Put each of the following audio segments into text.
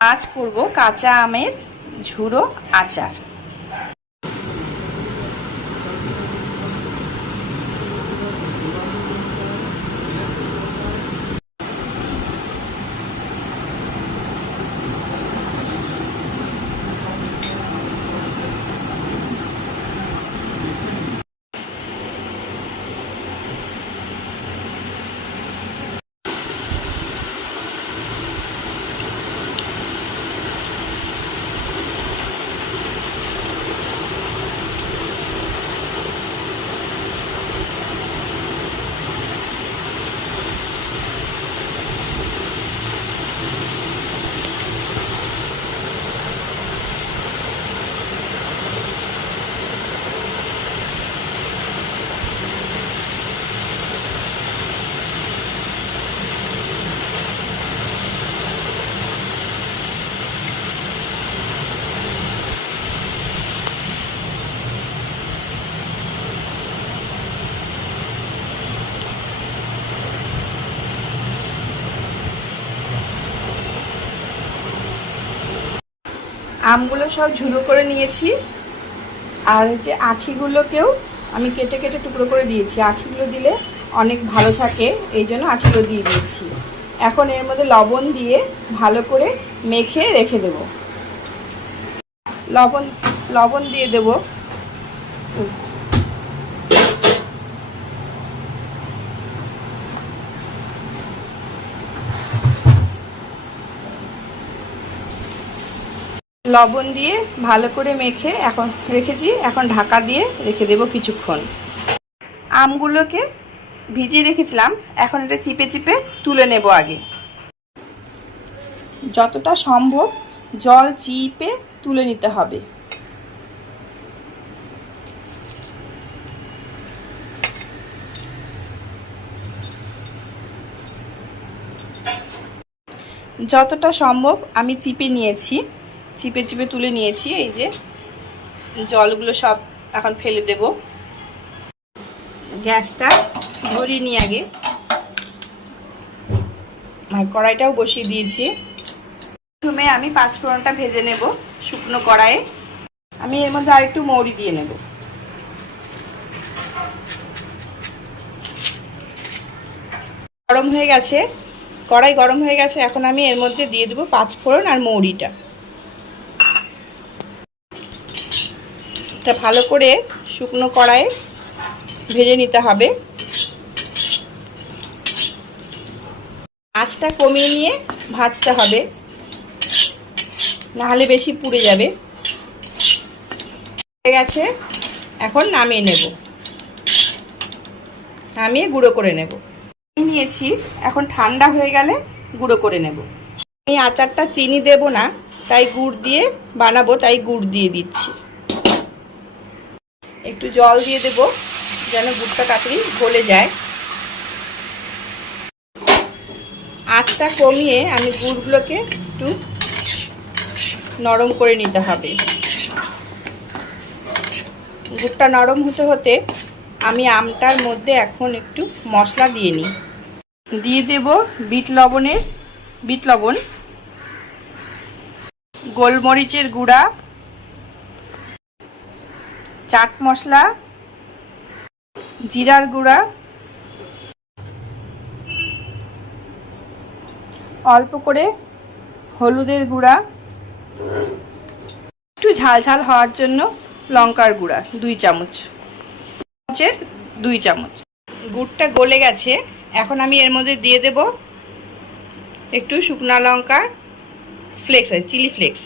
আজ করব কাঁচা আমের ঝুড়ো আচার। আমগুলো সব ঝুড়ো করে নিয়েছি, আর যে আঠিগুলোকেও আমি কেটে কেটে টুকরো করে দিয়েছি। আঠিগুলো দিলে অনেক ভালো থাকে, এই জন্য আঠিগুলো দিয়ে দিয়েছি। এখন এর মধ্যে লবণ দিয়ে ভালো করে মেখে রেখে দেব। লবণ দিয়ে দেব। লবণ দিয়ে ভালো করে মেখে এখন রেখেছি। এখন ঢাকা দিয়ে রেখে দেব কিছুক্ষণ। আমগুলোকে ভিজিয়ে রেখেছিলাম, এখন এটা চিপে চিপে তুলে নেব। আগে যতটা সম্ভব জল চিপে তুলে নিতে হবে। যতটা সম্ভব আমি চিপে নিয়েছি, চিপে চিপে তুলে নিয়েছি। এই যে জলগুলো সব এখন ফেলে দেব। গ্যাসটা ধরিয়ে নিয়ে আগে আর কড়াইটাও বসিয়ে দিয়েছি। প্রথমে আমি পাঁচফোড়নটা ভেজে নেব শুকনো কড়াইয়ে। আমি এর মধ্যে আরেকটু মৌরি দিয়ে নেব। গরম হয়ে গেছে, কড়াই গরম হয়ে গেছে। এখন আমি এর মধ্যে দিয়ে দেবো পাঁচফোড়ন আর মৌরিটা। এটা ভালো করে শুকনো কড়াইয়ে ভেজে নিতে হবে। আঁচটা কমিয়ে নিয়ে ভাজতে হবে, নাহলে বেশি পুড়ে যাবে। হয়ে গেছে, এখন নামিয়ে নেব। নামিয়ে গুঁড়ো করে নেব। নিয়েছি, এখন ঠান্ডা হয়ে গেলে গুঁড়ো করে নেব। আমি আচারটা চিনি দেব না, তাই গুড় দিয়ে বানাবো, তাই গুড় দিয়ে দিচ্ছি। একটু জল দিয়ে দেব যেন গুড়টা তাড়াতাড়ি গলে যায়। আঁচটা কমিয়ে আমি গুড়গুলোকে একটু নরম করে নিতে হবে। গুড়টা নরম হতে হতে আমি আমটার মধ্যে এখন একটু মশলা দিয়ে নিই। দিয়ে দেব বিট লবণ, গোলমরিচের গুঁড়া, চাট মশলা, জিরার গুঁড়া, অল্প করে হলুদের গুঁড়া, একটু ঝাল ঝাল হওয়ার জন্য লঙ্কার গুঁড়া 2 চামচ, 2 চামচ। গুড়টা গলে গেছে, এখন আমি এর মধ্যে দিয়ে দেব একটু শুকনা লঙ্কা ফ্লেক্স আছে, চিলি ফ্লেক্স।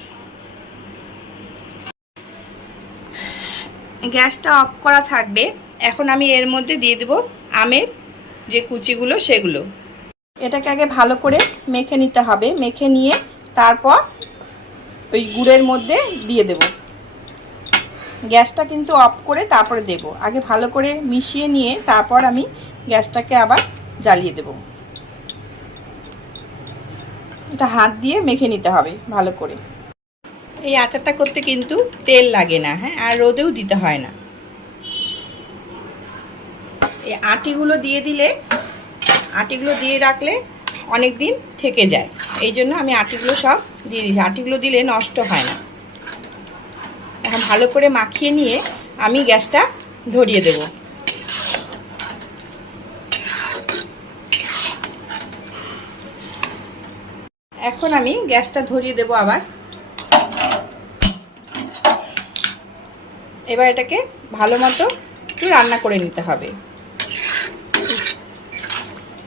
গ্যাসটা অফ করা থাকবে। এখন আমি এর মধ্যে দিয়ে দেব আমের যে কুচিগুলো সেগুলো। এটাকে আগে ভালো করে মেখে নিতে হবে। মেখে নিয়ে তারপর ওই গুড়ের মধ্যে দিয়ে দেব। গ্যাসটা কিন্তু অফ করে তারপরে দেব। আগে ভালো করে মিশিয়ে নিয়ে তারপর আমি গ্যাসটাকে আবার জ্বালিয়ে দেব। এটা হাত দিয়ে মেখে নিতে হবে ভালো করে। এই আচারটা করতে কিন্তু তেল লাগে না, হ্যাঁ, আর রোদেও দিতে হয় না। এই আটিগুলো দিয়ে রাখলে অনেক দিন থেকে যায়। এই জন্য আমি আটিগুলো সব দিয়ে দিয়েছি। আটিগুলো দিলে নষ্ট হয় না। এখন ভালো করে মাখিয়ে নিয়ে আমি গ্যাসটা ধরিয়ে দেব। এখন আমি গ্যাসটা ধরিয়ে দেব আবার। এবার এটাকে ভালো মতো একটু রান্না করে নিতে হবে।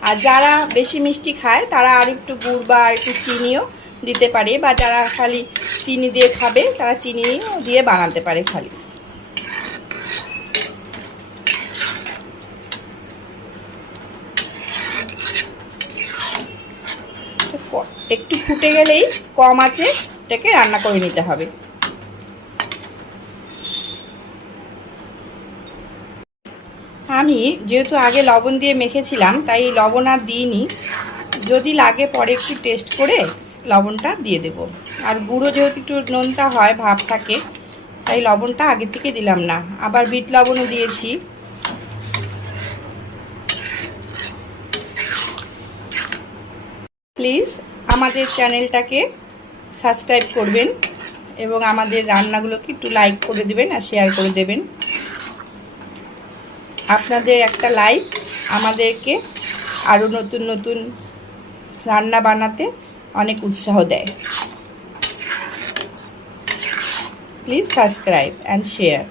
আর যারা বেশি মিষ্টি খায় তারা আর একটু গুড় বা একটু চিনিও দিতে পারে, বা যারা খালি চিনি দিয়ে খাবে তারা চিনি দিয়ে বানাতে পারে খালি। একটু ফুটে গেলেই কম আঁচে এটাকে রান্না করে নিতে হবে। আমি যেহেতু আগে লবণ দিয়ে মেখেছিলাম তাই লবণ আর দিইনি। যদি লাগে পরে একটু টেস্ট করে লবণটা দিয়ে দেব। আর গুঁড়ো যেহেতু একটু নোনতা হয়, ভাব থাকে, তাই লবণটা আগে থেকে দিলাম না। আবার বিট লবণও দিয়েছি। প্লিজ আমাদের চ্যানেলটাকে সাবস্ক্রাইব করবেন এবং আমাদের রান্নাগুলোকে একটু লাইক করে দেবেন আর শেয়ার করে দেবেন। আপনাদের একটা লাইক আমাদেরকে আরও নতুন নতুন রান্না বানাতে অনেক উৎসাহ দেয়। Please subscribe and share.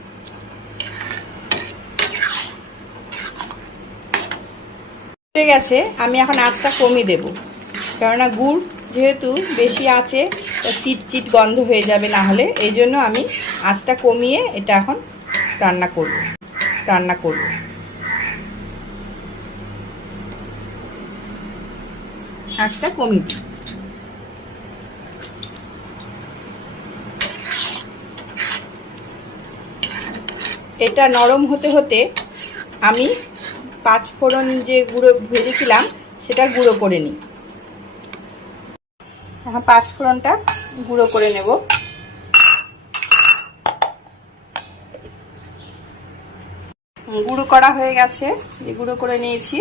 হয়ে গেছে, আমি এখন আঁচটা কমিয়ে দেব, কেননা গুড় যেহেতু বেশি আঁচে চিটচিট গন্ধ হয়ে যাবে না হলে। এই জন্য আমি আঁচটা কমিয়ে এটা এখন রান্না করব। আঁচটা কমিয়ে দিই। এটা নরম হতে হতে আমি 5 ফোড়ন যে গুঁড়ো ভেজেছিলাম সেটা গুঁড়ো করে নিই। এখন 5 ফোড়নটা গুঁড়ো করে নেব। গুঁড়ো করা হয়ে গেছে, যে গুঁড়ো করে নিয়েছি।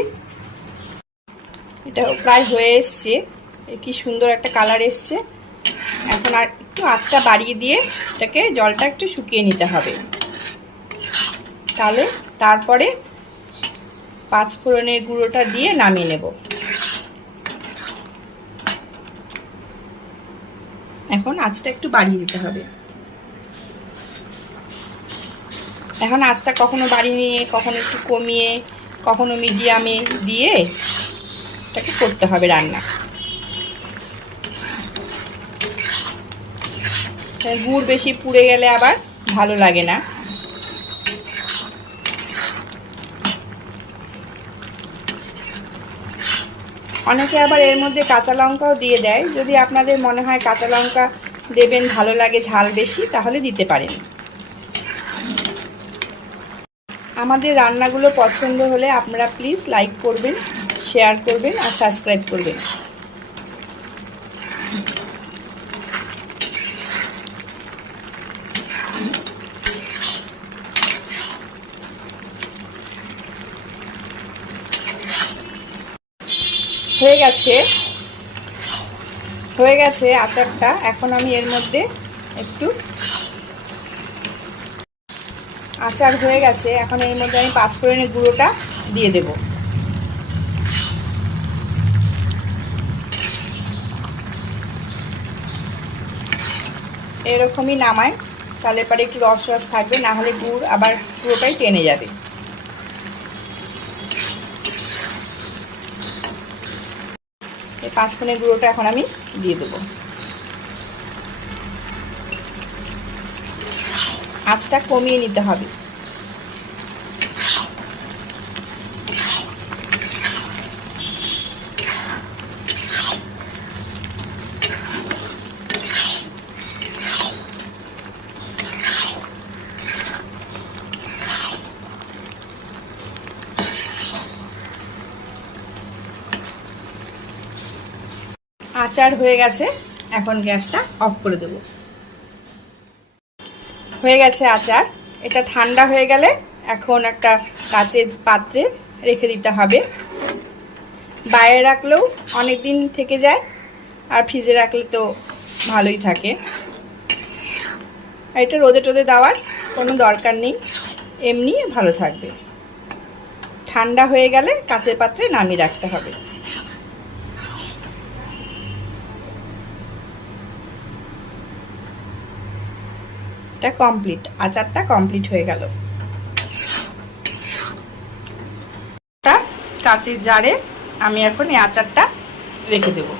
এটা প্রায় হয়ে এসছে, কি সুন্দর একটা কালার এসছে। এখন আর একটু আঁচটা বাড়িয়ে দিয়ে এটাকে জলটা একটু শুকিয়ে নিতে হবে। তাহলে তারপরে 5 ফোড়নের গুঁড়োটা দিয়ে নামিয়ে নেব। এখন আঁচটা একটু বাড়িয়ে দিতে হবে। এখন আঁচটা কখনো বাড়িয়ে নিয়ে, কখনো একটু কমিয়ে, কখনো মিডিয়ামে দিয়ে এটাকে করতে হবে রান্না। গুড় বেশি পুড়ে গেলে আবার ভালো লাগে না। অনেকে আবার এর মধ্যে কাঁচা লঙ্কাও দিয়ে দেয়। যদি আপনাদের মনে হয় কাঁচা লঙ্কা দেবেন, ভালো লাগে ঝাল বেশি, তাহলে দিতে পারেন। আমাদের রান্নাগুলো পছন্দ হলে আপনারা প্লিজ লাইক করবেন, শেয়ার করবেন আর সাবস্ক্রাইব করবেন। হয়ে গেছে আচারটা। এখন আমি এর মধ্যে একটু আচার হয়ে গেছে, এখন এর মধ্যে আমি 5 ফোড়নের গুঁড়োটা দিয়ে দেব। এরকমই নামায়, তাহলে পরে একটু রস রস থাকবে, না হলে গুড় আবার পুরোটাই টেনে যাবে। এই 5 ফোড়নের গুঁড়োটা এখন আমি দিয়ে দেবো। আঁচটা কমিয়ে নিতে হবে। আচার হয়ে গেছে, এখন গ্যাসটা অফ করে দেব। হয়ে গেছে আচার। এটা ঠান্ডা হয়ে গেলে এখন একটা কাচের পাত্রে রেখে দিতে হবে। বাইরে রাখলেও অনেক দিন থেকে যায়, আর ফ্রিজে রাখলে তো ভালোই থাকে। আর এটা রোদে টোদে দেওয়ার কোনো দরকার নেই, এমনি ভালো থাকবে। ঠান্ডা হয়ে গেলে কাঁচের পাত্রে নামিয়ে রাখতে হবে। এটা কমপ্লিট, আচারটা কমপ্লিট হয়ে গেল। কাঁচের জারে আমি এখন এই আচারটা রেখে দেবো।